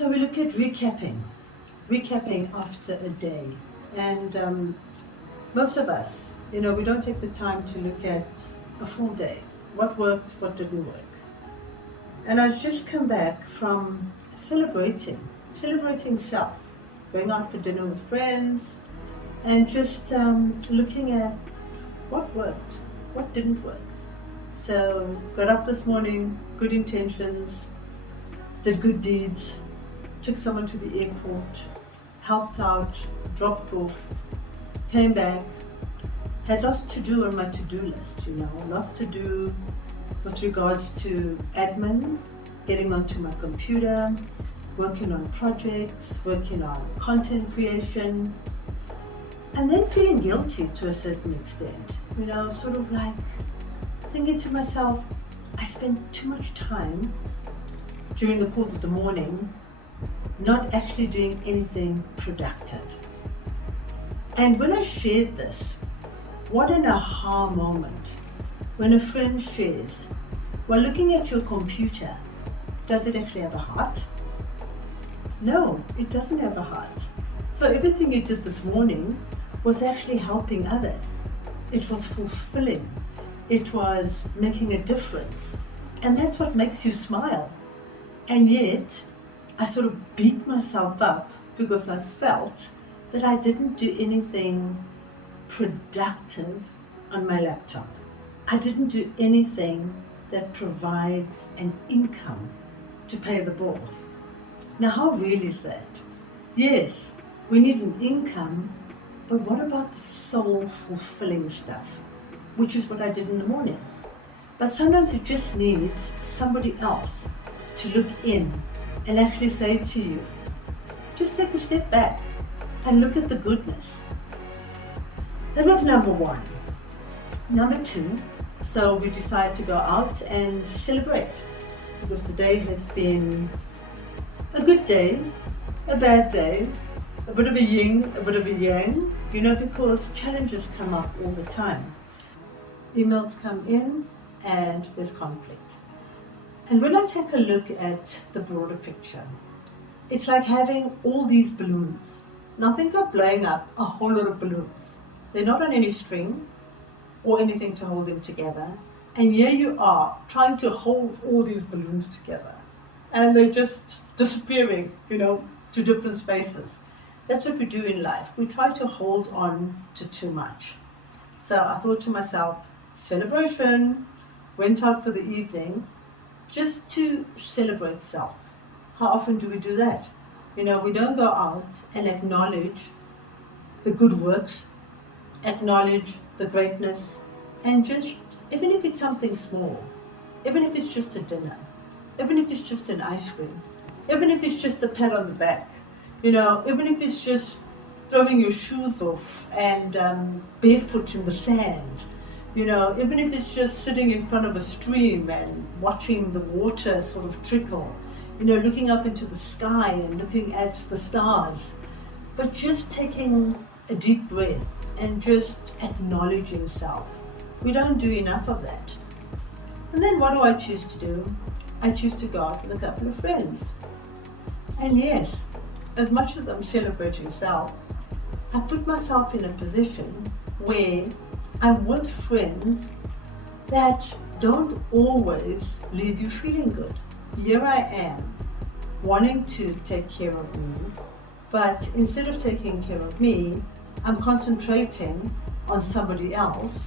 So we look at recapping after a day. And most of us, we don't take the time to look at a full day. What worked, what didn't work. And I just come back from celebrating self, going out for dinner with friends, and just looking at what worked, what didn't work. So got up this morning, good intentions, did good deeds, took someone to the airport, helped out, dropped off, came back, had lots to do on my to-do list, lots to do with regards to admin, getting onto my computer, working on projects, working on content creation, and then feeling guilty to a certain extent, sort of like thinking to myself, I spent too much time during the course of the morning not actually doing anything productive. And when I shared this, what an aha moment when a friend shares, while looking at your computer, does it actually have a heart? No, it doesn't have a heart. So everything you did this morning was actually helping others. It was fulfilling. It was making a difference. And that's what makes you smile. And yet, I sort of beat myself up because I felt that I didn't do anything productive on my laptop. I didn't do anything that provides an income to pay the bills. Now, how real is that? Yes, we need an income, but what about the soul-fulfilling stuff, which is what I did in the morning? But sometimes it just needs somebody else to look in and actually say to you, just take a step back and look at the goodness. That was number one. Number two, so we decided to go out and celebrate because the day has been a good day, a bad day, a bit of a yin, a bit of a yang, because challenges come up all the time. Emails come in and there's conflict. And when I take a look at the broader picture, it's like having all these balloons. Now think of blowing up a whole lot of balloons. They're not on any string or anything to hold them together. And here you are trying to hold all these balloons together. And they're just disappearing, to different spaces. That's what we do in life. We try to hold on to too much. So I thought to myself, celebration, went out for the evening, just to celebrate self. How often do we do that? We don't go out and acknowledge the good works, acknowledge the greatness, and just, even if it's something small, even if it's just a dinner, even if it's just an ice cream, even if it's just a pat on the back, even if it's just throwing your shoes off and barefoot in the sand, even if it's just sitting in front of a stream and watching the water sort of trickle, looking up into the sky and looking at the stars, but just taking a deep breath and just acknowledging self. We don't do enough of that. And then what do I choose to do? I choose to go out with a couple of friends. And yes, as much as I'm celebrating self, I put myself in a position where I'm with friends that don't always leave you feeling good. Here I am, wanting to take care of me, but instead of taking care of me, I'm concentrating on somebody else,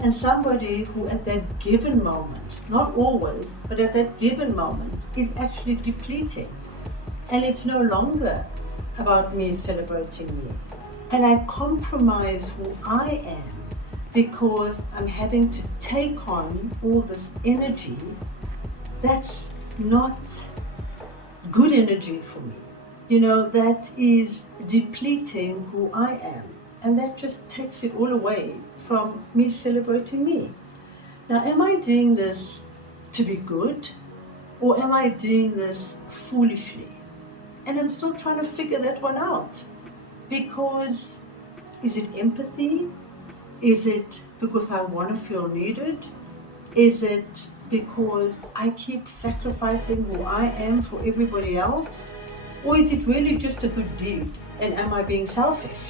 and somebody who at that given moment, not always, but at that given moment, is actually depleting. And it's no longer about me celebrating me. And I compromise who I am because I'm having to take on all this energy that's not good energy for me. That is depleting who I am. And that just takes it all away from me celebrating me. Now, am I doing this to be good, or am I doing this foolishly? And I'm still trying to figure that one out. Because is it empathy? Is it because I want to feel needed? Is it because I keep sacrificing who I am for everybody else? Or is it really just a good deed? And am I being selfish?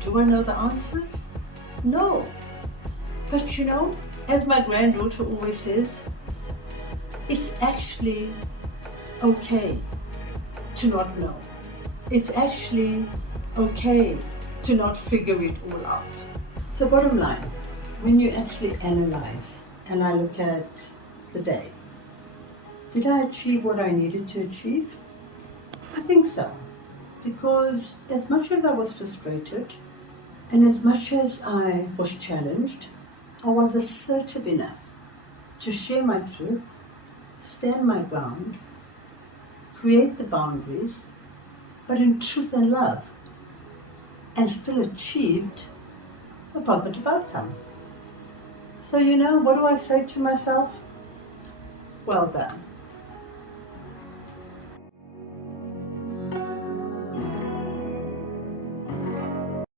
Do I know the answers? No. But you know, as my granddaughter always says, it's actually okay to not know. It's actually okay to not figure it all out. So bottom line, when you actually analyze, and I look at the day, did I achieve what I needed to achieve? I think so. Because as much as I was frustrated, and as much as I was challenged, I was assertive enough to share my truth, stand my ground, create the boundaries, but in truth and love, and still achieved a positive outcome. So you know, what do I say to myself? Well done.